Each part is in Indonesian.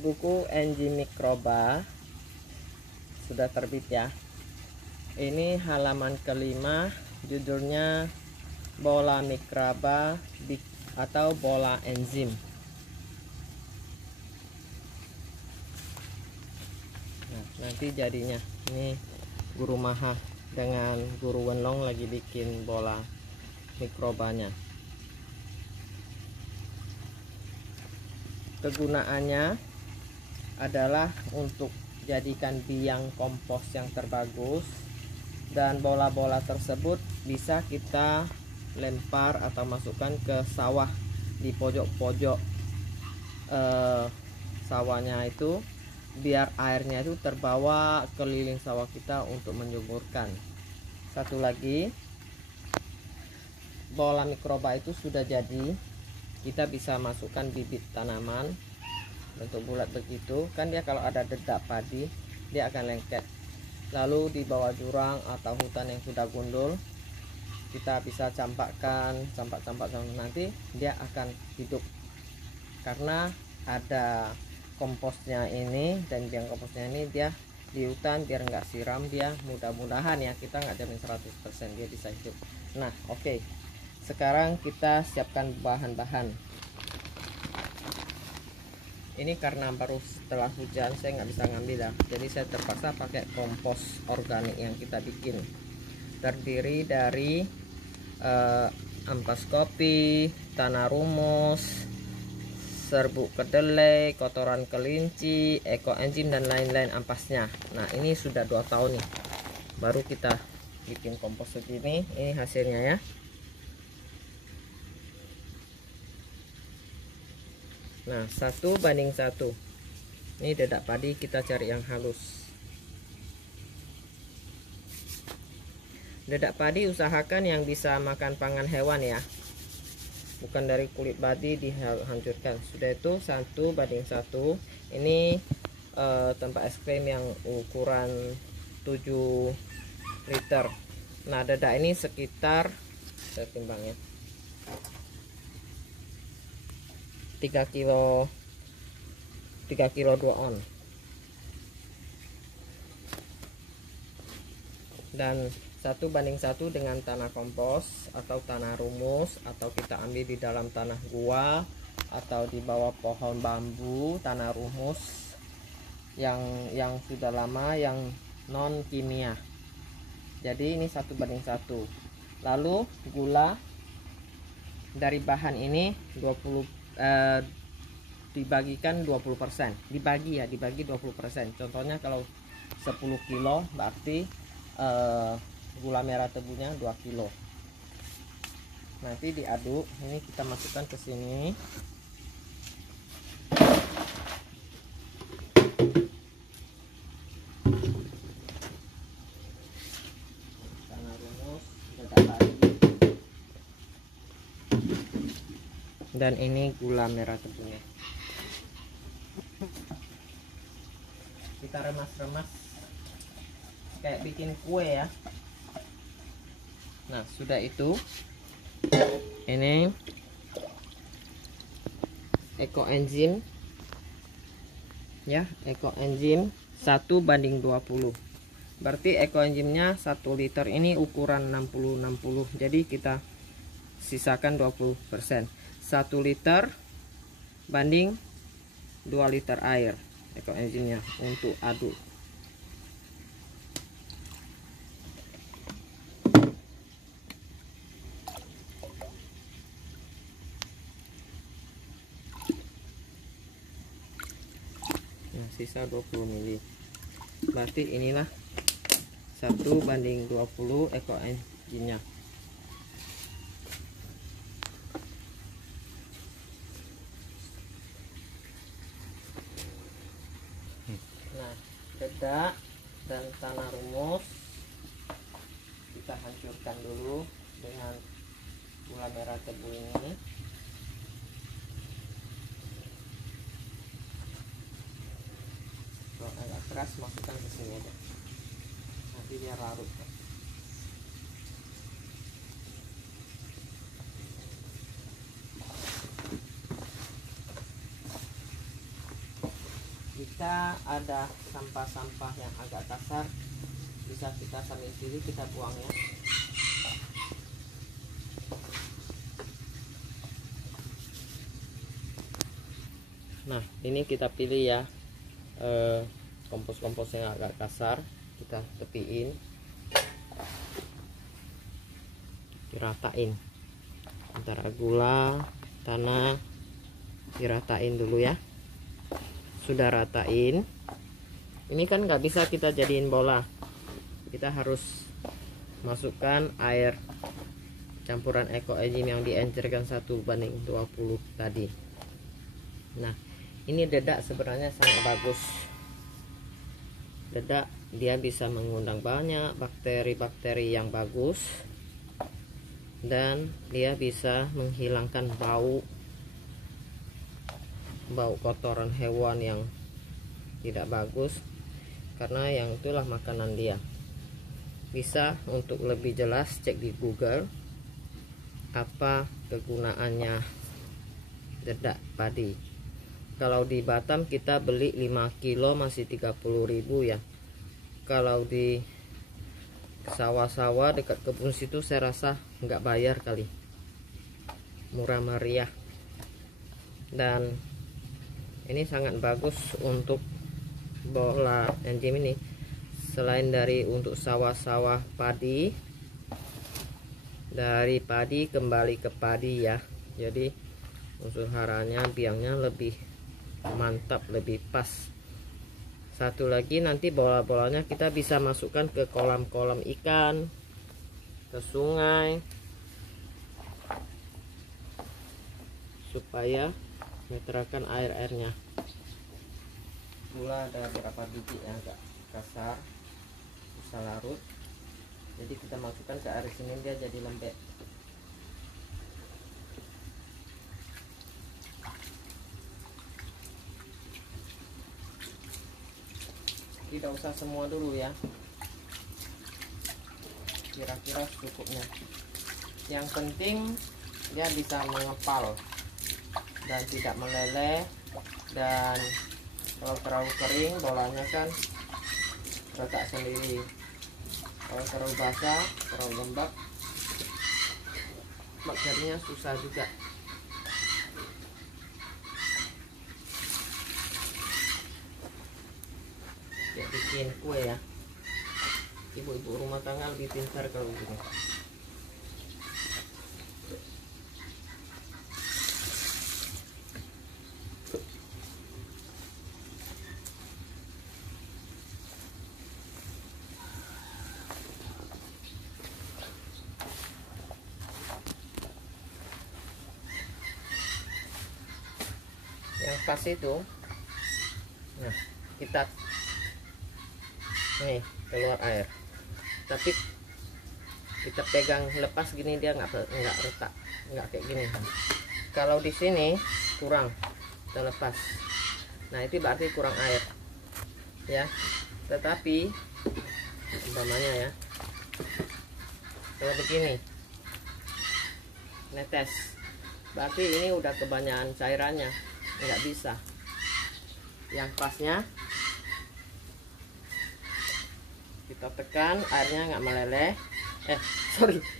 buku enzim mikroba sudah terbit ya. Ini halaman kelima, judulnya bola mikroba atau bola enzim. Nah, nanti jadinya ini Guru Maha dengan Guru Wenlong lagi bikin bola mikrobanya. Kegunaannya adalah untuk jadikan biang kompos yang terbagus, dan bola-bola tersebut bisa kita lempar atau masukkan ke sawah di pojok-pojok sawahnya itu, biar airnya itu terbawa keliling sawah kita untuk menyuburkan. Satu lagi, bola mikroba itu sudah jadi, kita bisa masukkan bibit tanaman bentuk bulat begitu kan, dia kalau ada dedak padi dia akan lengket. Lalu di bawah jurang atau hutan yang sudah gundul, kita bisa campakkan, campak nanti dia akan hidup karena ada komposnya ini. Dan biang komposnya ini dia di hutan, biar nggak siram, dia mudah-mudahan ya, kita nggak jamin 100% dia bisa hidup. Nah oke, sekarang kita siapkan bahan-bahan. Ini karena baru setelah hujan saya nggak bisa ngambil ya, jadi saya terpaksa pakai kompos organik yang kita bikin. Terdiri dari ampas kopi, tanah rumus, serbuk kedelai, kotoran kelinci, ekoenzim dan lain-lain ampasnya. Nah ini sudah 2 tahun nih baru kita bikin kompos segini. Ini hasilnya ya. Nah 1:1. Ini dedak padi kita cari yang halus. Dedak padi usahakan yang bisa makan pangan hewan ya, bukan dari kulit padi dihancurkan. Sudah itu 1:1. Ini tempat es krim yang ukuran 7 liter. Nah dedak ini sekitar, saya timbangnya, 3 kilo 2 on. Dan 1:1 dengan tanah kompos atau tanah rumus, atau kita ambil di dalam tanah gua atau di bawah pohon bambu, tanah rumus yang sudah lama, yang non kimia. Jadi ini 1:1. Lalu gula dari bahan ini 20 dibagikan 20%, dibagi 20%. Contohnya kalau 10 kilo berarti gula merah tebunya 2 kilo. Nanti diaduk, ini kita masukkan ke sini. Tanah rumus, dedak padi, dan ini gula merah tebunya. Kita remas-remas kayak bikin kue ya. Nah sudah itu, ini ekoenzim ya, ekoenzim 1:20. berarti ekoenzimnya 1 liter ini ukuran 60-60, jadi kita sisakan 20%. 1 liter banding 2 liter air ekoenzimnya untuk aduk. Nah, sisa 20 ml. Berarti inilah 1:20 ekoenzimnya. Nah, dedak dan tanah rumus kita hancurkan dulu dengan gula merah tebu ini. Kalau agak keras masukkan ke sini aja, nanti dia larut. jika ada sampah-sampah yang agak kasar, bisa kita sambil kiri kita buang ya. Nah, ini kita pilih ya, kompos-kompos yang agak kasar kita tepiin, diratain antara gula, tanah, diratain dulu ya. Sudah ratain, ini kan nggak bisa kita jadiin bola, kita harus masukkan air campuran EcoEnzyme yang diencerkan 1:20 tadi. Nah, ini dedak sebenarnya sangat bagus. Dedak dia bisa mengundang banyak bakteri-bakteri yang bagus, dan dia bisa menghilangkan bau kotoran hewan yang tidak bagus, karena yang itulah makanan dia. Bisa untuk lebih jelas cek di Google apa kegunaannya dedak padi. Kalau di Batam kita beli 5 kilo masih 30.000 ya. Kalau di sawah-sawah dekat kebun situ saya rasa nggak bayar kali, murah meriah. Dan ini sangat bagus untuk bola enzim ini, selain dari untuk sawah-sawah padi, dari padi kembali ke padi ya. Jadi unsur haranya, biangnya lebih mantap, lebih pas. Satu lagi, nanti bola-bolanya kita bisa masukkan ke kolam-kolam ikan, ke sungai, supaya menyerahkan air-airnya. Gula ada beberapa biji yang agak kasar, bisa larut, jadi kita masukkan ke air sini, dia jadi lembek. Tidak usah semua dulu ya, kira-kira cukupnya. Yang penting dia bisa mengepal dan tidak meleleh, dan kalau terlalu kering bolanya kan retak sendiri. Kalau terlalu basah, terlalu lembab, bakterinya susah juga. Kayak bikin kue ya, ibu-ibu rumah tangga lebih pintar kalau begini. Yang pas itu, nah kita nih keluar air, tapi kita pegang lepas gini dia nggak retak, nggak kayak gini. Kalau di sini kurang, kita lepas, nah itu berarti kurang air ya. Tetapi umpamanya ya, kalau begini netes, berarti ini udah kebanyakan cairannya, nggak bisa. Yang pasnya kita tekan, airnya nggak meleleh,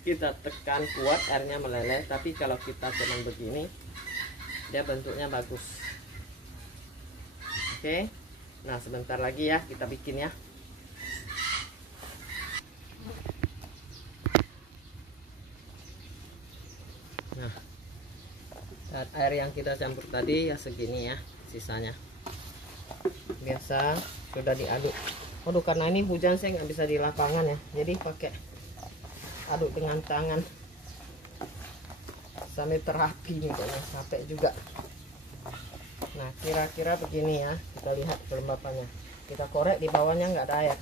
kita tekan kuat, airnya meleleh. Tapi kalau kita cuman begini, dia bentuknya bagus. Oke, nah sebentar lagi ya kita bikin ya. Nah, dan air yang kita campur tadi ya segini ya sisanya. Biasa sudah diaduk. Waduh, karena ini hujan saya nggak bisa di lapangan ya, jadi pakai aduk dengan tangan sambil terapi nih, kayaknya capek juga. Nah kira-kira begini ya, kita lihat kelembapannya. Kita korek di bawahnya nggak ada air,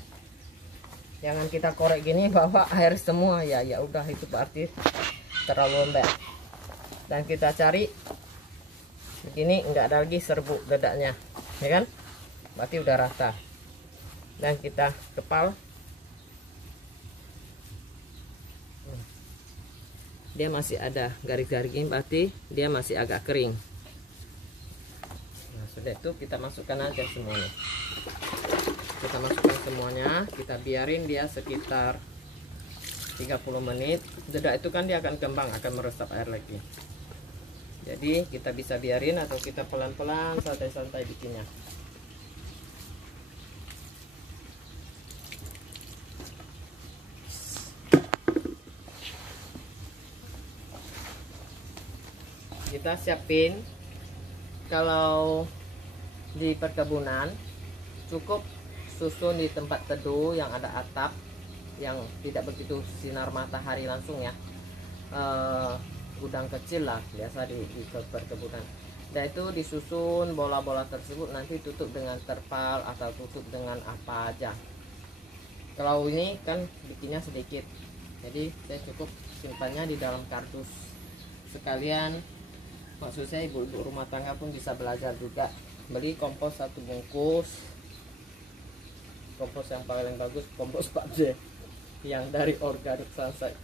jangan kita korek gini bawah air semua ya, ya udah itu berarti terlalu lembek. Dan kita cari begini, nggak ada lagi serbuk dedaknya ya kan, berarti udah rata. Dan kita kepal, dia masih ada garis-garis ini, berarti dia masih agak kering. Nah, sudah itu kita masukkan aja semuanya. Kita masukkan semuanya, kita biarin dia sekitar 30 menit. Jeda itu kan dia akan kembang, akan meresap air lagi. Jadi kita bisa biarin atau kita pelan-pelan santai-santai bikinnya. Kita siapin, kalau di perkebunan cukup susun di tempat teduh yang ada atap, yang tidak begitu sinar matahari langsung ya. Gudang kecil lah biasa di perkebunan. Dan itu disusun bola-bola tersebut, nanti tutup dengan terpal atau tutup dengan apa aja. Kalau ini kan bikinnya sedikit, jadi saya cukup simpannya di dalam kardus. Sekalian, maksud saya ibu-ibu rumah tangga pun bisa belajar juga. Beli kompos 1 bungkus. Kompos yang paling bagus kompos Pak J yang dari Organic Sunset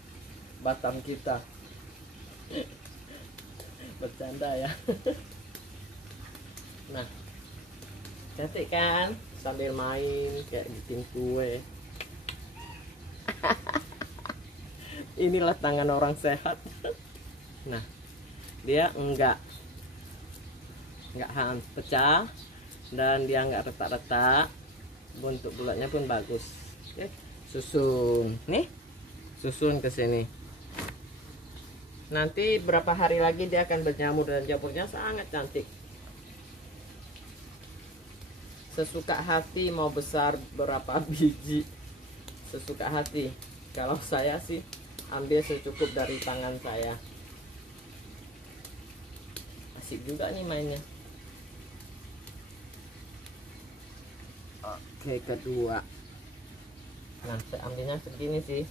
Batam kita. Bercanda ya. Nah, cantik kan sambil main kayak bikin kue. Inilah tangan orang sehat. Nah, dia enggak pecah dan dia enggak retak-retak. Bentuk bulatnya pun bagus. Oke, susun nih, susun ke sini. Nanti berapa hari lagi dia akan berjamur dan jamurnya sangat cantik. Sesuka hati mau besar berapa biji, sesuka hati. Kalau saya sih ambil secukup dari tangan saya. Asik juga nih mainnya. Oke, kedua. Nah, saya ambilnya segini sih.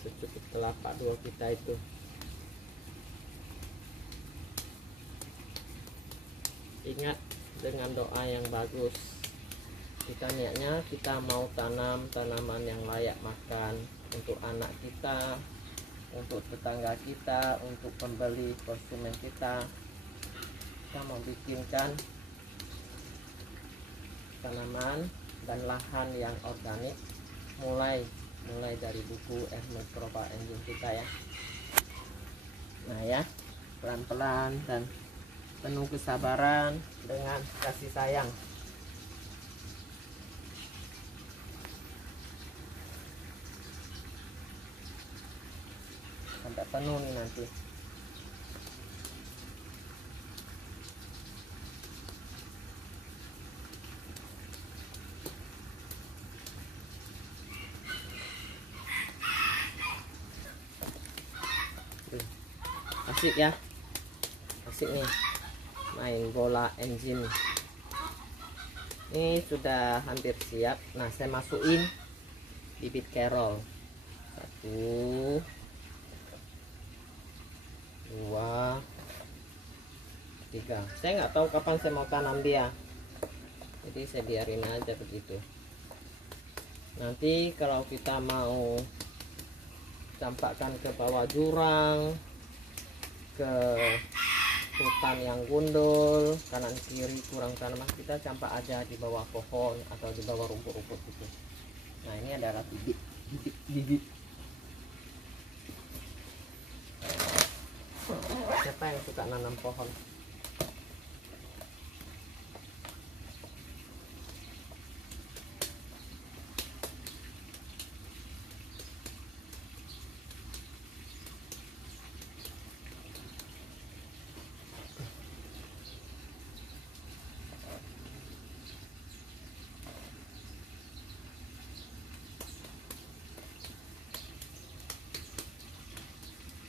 Secukup telapak dua kita itu. Ingat dengan doa yang bagus. Kita niatnya kita mau tanam tanaman yang layak makan untuk anak kita, untuk tetangga kita, untuk pembeli konsumen kita. Kita mau bikinkan tanaman dan lahan yang organik mulai dari buku Mikroba Engine kita ya. Nah ya, pelan-pelan dan penuh kesabaran dengan kasih sayang. Sampai penuh nih nanti. Asik ya, asik nih main bola engine. Ini sudah hampir siap. Nah, saya masukin bibit Carol. 1, 2, 3. Saya nggak tahu kapan saya mau tanam dia, jadi saya biarin aja begitu. Nanti kalau kita mau campakkan ke bawah jurang, ke hutan yang gundul, kanan kiri kurang tanaman, kita campak aja di bawah pohon atau di bawah rumput-rumput gitu. Nah, ini adalah bibit. Siapa yang suka nanam pohon?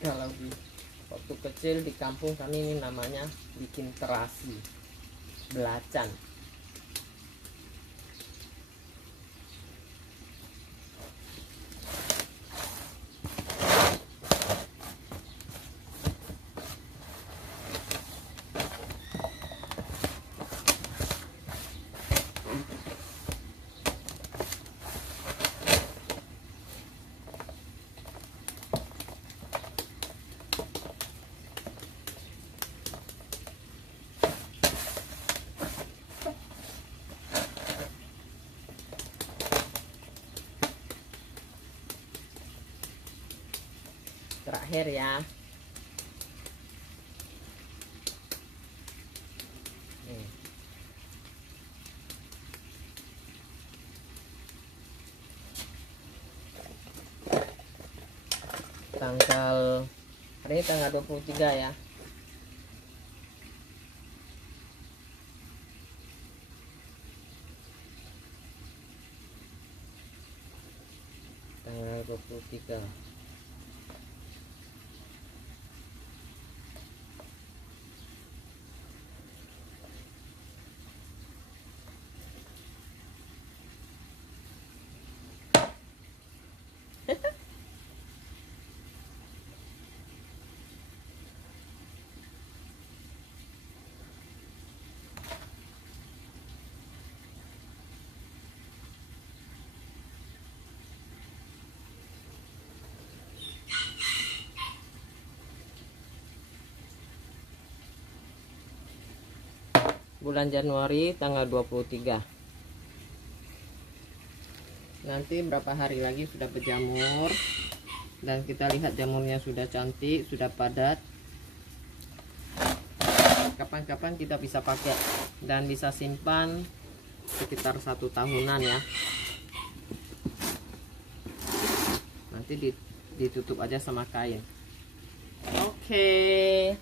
Kalau di waktu kecil di kampung kami ini namanya bikin terasi, belacan. terakhir ya. Nih. Hari ini tanggal 23 ya. Tanggal 23. Bulan Januari tanggal 23. Nanti berapa hari lagi sudah berjamur, dan kita lihat jamurnya sudah cantik, sudah padat. Kapan-kapan kita bisa pakai dan bisa simpan sekitar 1 tahunan ya. Nanti ditutup aja sama kain. Oke.